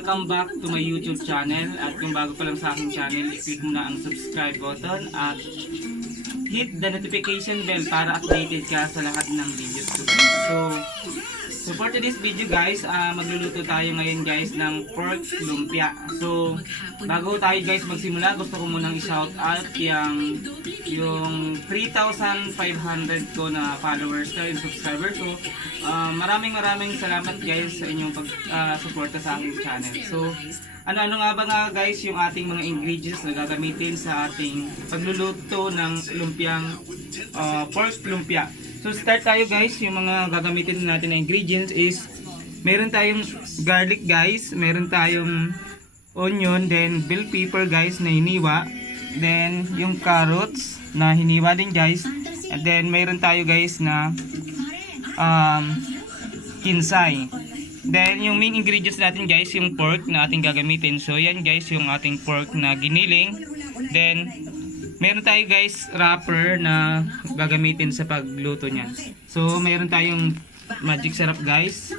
welcome back to my YouTube channel. At kung bago pa lang sa aking channel, i-click mo na ang subscribe button at hit the notification bell para updated ka sa lahat ng videos ko. So for today's video guys, magluluto tayo ngayon guys ng pork lumpia. So bago tayo guys magsimula, gusto ko munang i-shout out yung 3,500 ko na followers ko, yung subscribers ko. Maraming salamat guys sa inyong pag-suporta sa aking channel. So ano nga ba nga guys yung ating mga ingredients na gagamitin sa ating pagluluto ng lumpiang pork lumpia. So start tayo guys. Yung mga gagamitin natin na ingredients is meron tayong garlic guys, meron tayong onion, then bell pepper guys na hiniwa, then yung carrots na hiniwa din guys, and then meron tayo guys na kinsay. Then yung main ingredients natin guys, yung pork na ating gagamitin. So yan guys yung ating pork na giniling. Then meron tayo guys wrapper na gagamitin sa pagluto niya. So meron tayong magic syrup guys.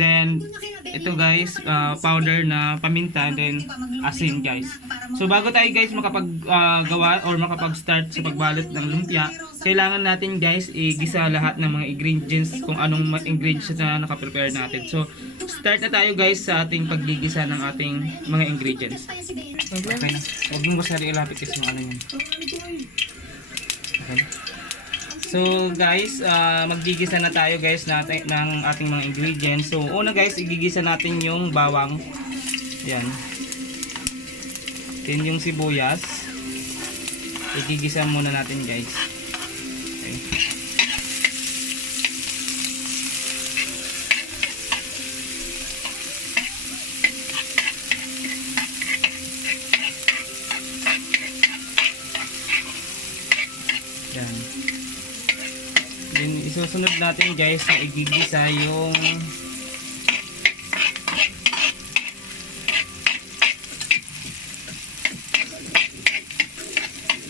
Then ito guys powder na paminta, then asin guys. So bago tayo guys makapagawa or makapag-start sa pagbalot ng lumpia, kailangan natin guys igisa lahat ng mga ingredients, kung anong ingredients na nakaprepare natin. So start na tayo guys sa ating paggigisa ng ating mga ingredients. Okay na. Huwag mong masari ilapit kasi mga ano yan. Okay. So guys, maggigisa na tayo guys ng ating mga ingredients. So una guys, igigisa natin yung bawang. Yan. Then yung sibuyas. Igigisa muna natin guys. Okay. Yan. Then isusunod natin guys na igigisa yung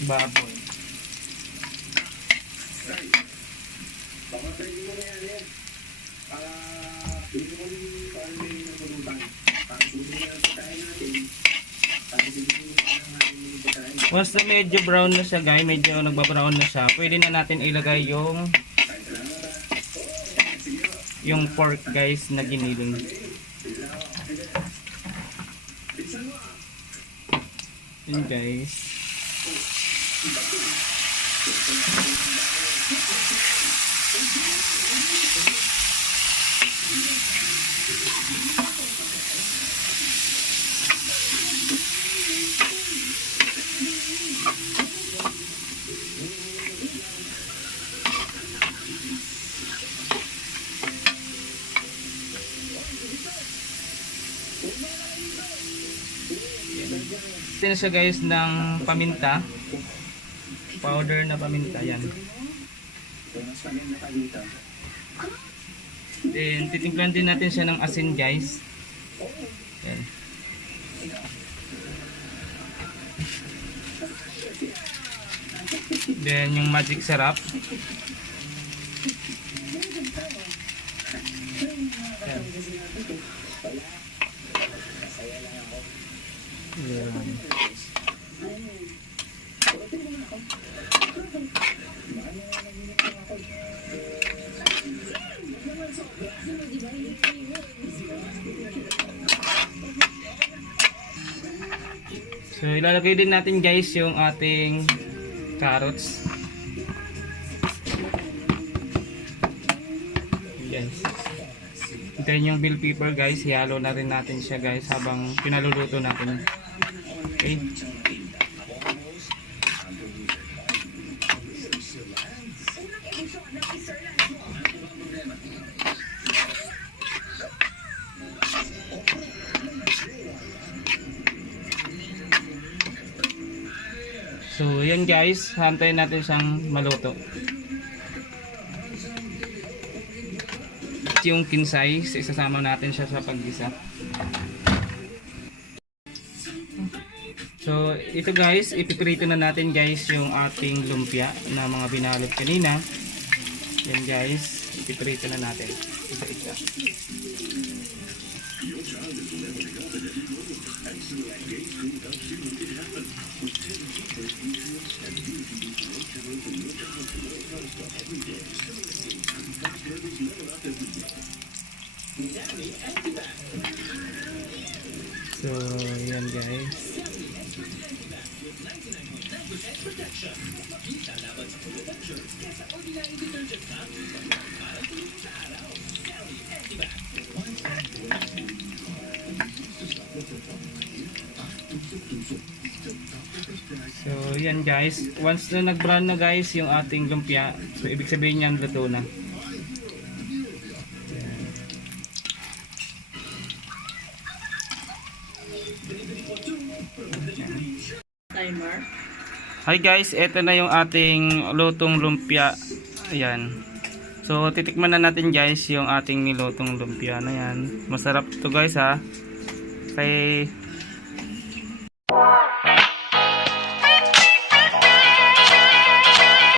baboy. Once na medyo brown na siya guys, medyo nagbabrown na siya, pwede na natin ilagay yung pork guys na giniling. Yun guys. Ito na siya guys ng paminta, powder na paminta yan. Then titimplan din natin siya ng asin guys. Yan. Then yung magic syrup. Yan. Yan. So ilalagay din natin guys yung ating carrots. Yes. Then yung bell pepper guys, ihalo na rin natin siya guys habang pinaluluto natin. Okay. So yan guys, hantayin natin siyang maluto. Yung kinsay, isasama natin siya sa paggisa. So ito guys, ipiprito na natin guys yung ating lumpia na mga binalot kanina. Yan guys, ipiprito na natin. Isa-isa. So, yan guys. So, yan guys. Once na nag-brown na guys yung ating lumpia, so ibig sabihin yan luto na. Timer. Hi guys, eto na yung ating lutong lumpia. Ayan. So, titikman na natin guys yung ating nilutong lumpia na yan. Masarap to guys ha. Kay